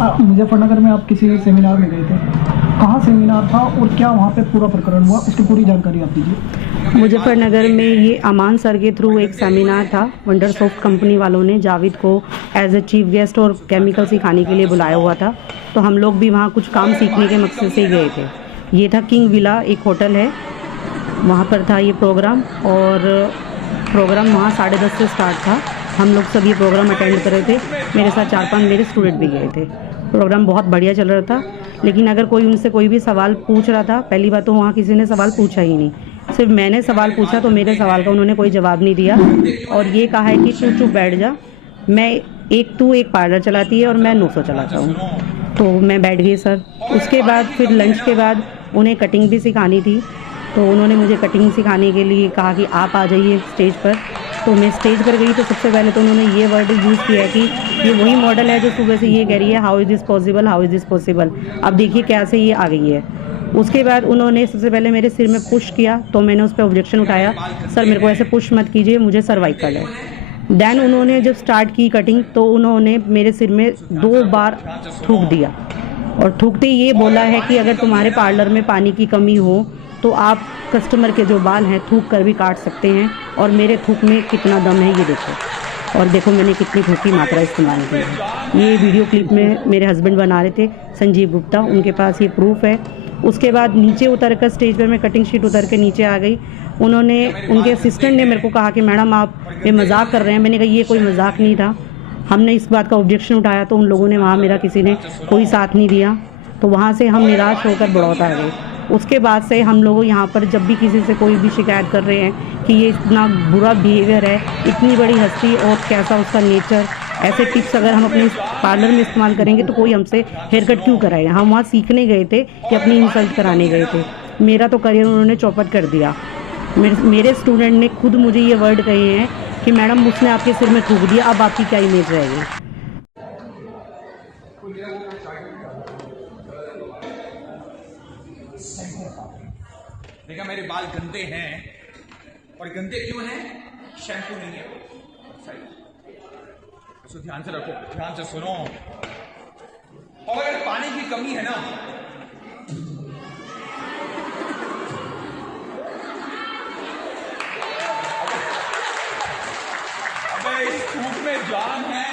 मुजफ्फरनगर में आप किसी सेमिनार में गए थे, कहाँ सेमिनार था और क्या वहाँ पे पूरा प्रकरण हुआ, उसकी पूरी जानकारी आप दीजिए। मुजफ्फरनगर में ये अमान सर के थ्रू एक सेमिनार था। वंडर सॉफ्ट कंपनी वालों ने जावेद को एज ए चीफ गेस्ट और केमिकल सिखाने के लिए बुलाया हुआ था, तो हम लोग भी वहाँ कुछ काम सीखने के मकसद से गए थे। ये था किंग विला, एक होटल है, वहाँ पर था ये प्रोग्राम। और प्रोग्राम वहाँ 10:30 से स्टार्ट था। हम लोग सब ये प्रोग्राम अटेंड कर रहे थे, मेरे साथ 4-5 मेरे स्टूडेंट भी गए थे। प्रोग्राम बहुत बढ़िया चल रहा था, लेकिन अगर कोई उनसे कोई भी सवाल पूछ रहा था, पहली बात तो वहाँ किसी ने सवाल पूछा ही नहीं। सिर्फ मैंने सवाल पूछा तो मेरे सवाल का उन्होंने कोई जवाब नहीं दिया और ये कहा है कि तू चुप बैठ जा, तू एक पार्लर चलाती है और मैं 900 चलाता हूँ। तो मैं बैठ गई सर। उसके बाद फिर लंच के बाद उन्हें कटिंग भी सिखानी थी, तो उन्होंने मुझे कटिंग सिखाने के लिए कहा कि आप आ जाइए स्टेज पर। तो मैं स्टेज पर गई तो सबसे पहले तो उन्होंने ये वर्ड यूज़ किया कि ये वही मॉडल है जो सुबह से ये कह रही है how is this possible, how is this possible, अब देखिए कैसे ये आ गई है। उसके बाद उन्होंने सबसे पहले मेरे सिर में पुश किया, तो मैंने उस पर ऑब्जेक्शन उठाया, सर मेरे को ऐसे पुश मत कीजिए, मुझे सर्वाइकल है। देन उन्होंने जब स्टार्ट की कटिंग तो उन्होंने मेरे सिर में 2 बार थूक दिया और थूकते ही ये बोला है कि अगर तुम्हारे पार्लर में पानी की कमी हो तो आप कस्टमर के जो बाल हैं थूक कर भी काट सकते हैं, और मेरे थूक में कितना दम है ये देखो। और देखो मैंने कितनी थूक की मात्रा इस्तेमाल की है। ये वीडियो क्लिप में मेरे हस्बैंड बना रहे थे, संजीव गुप्ता, उनके पास ये प्रूफ है। उसके बाद नीचे उतर कर स्टेज पर मैं कटिंग शीट उतर के नीचे आ गई। उनके असिस्टेंट ने मेरे को कहा कि मैडम आप ये मजाक कर रहे हैं। मैंने कहा ये कोई मजाक नहीं था। हमने इस बात का ऑब्जेक्शन उठाया तो उन लोगों ने वहाँ मेरा किसी ने कोई साथ नहीं दिया, तो वहाँ से हम निराश होकर बड़ौदा आ गए। उसके बाद से हम लोग यहाँ पर जब भी किसी से कोई भी शिकायत कर रहे हैं कि ये इतना बुरा बिहेवियर है, इतनी बड़ी हस्ती और कैसा उसका नेचर, ऐसे टिप्स अगर हम अपने पार्लर में इस्तेमाल करेंगे तो कोई हमसे हेयर कट क्यों कराएगा। हम वहाँ सीखने गए थे कि अपनी इंसल्ट कराने गए थे। मेरा तो करियर उन्होंने चौपट कर दिया। मेरे स्टूडेंट ने खुद मुझे ये वर्ड कहे हैं कि मैडम उसने आपके सिर में थूक दिया, अब आपकी क्या इमेज रहेगी। देखा मेरे बाल गंदे हैं, और गंदे क्यों हैं? शैम्पू नहीं है सो ध्यान से रखो, ध्यान से सुनो। और अगर पानी की कमी है ना, अबे इस धूप में जान है।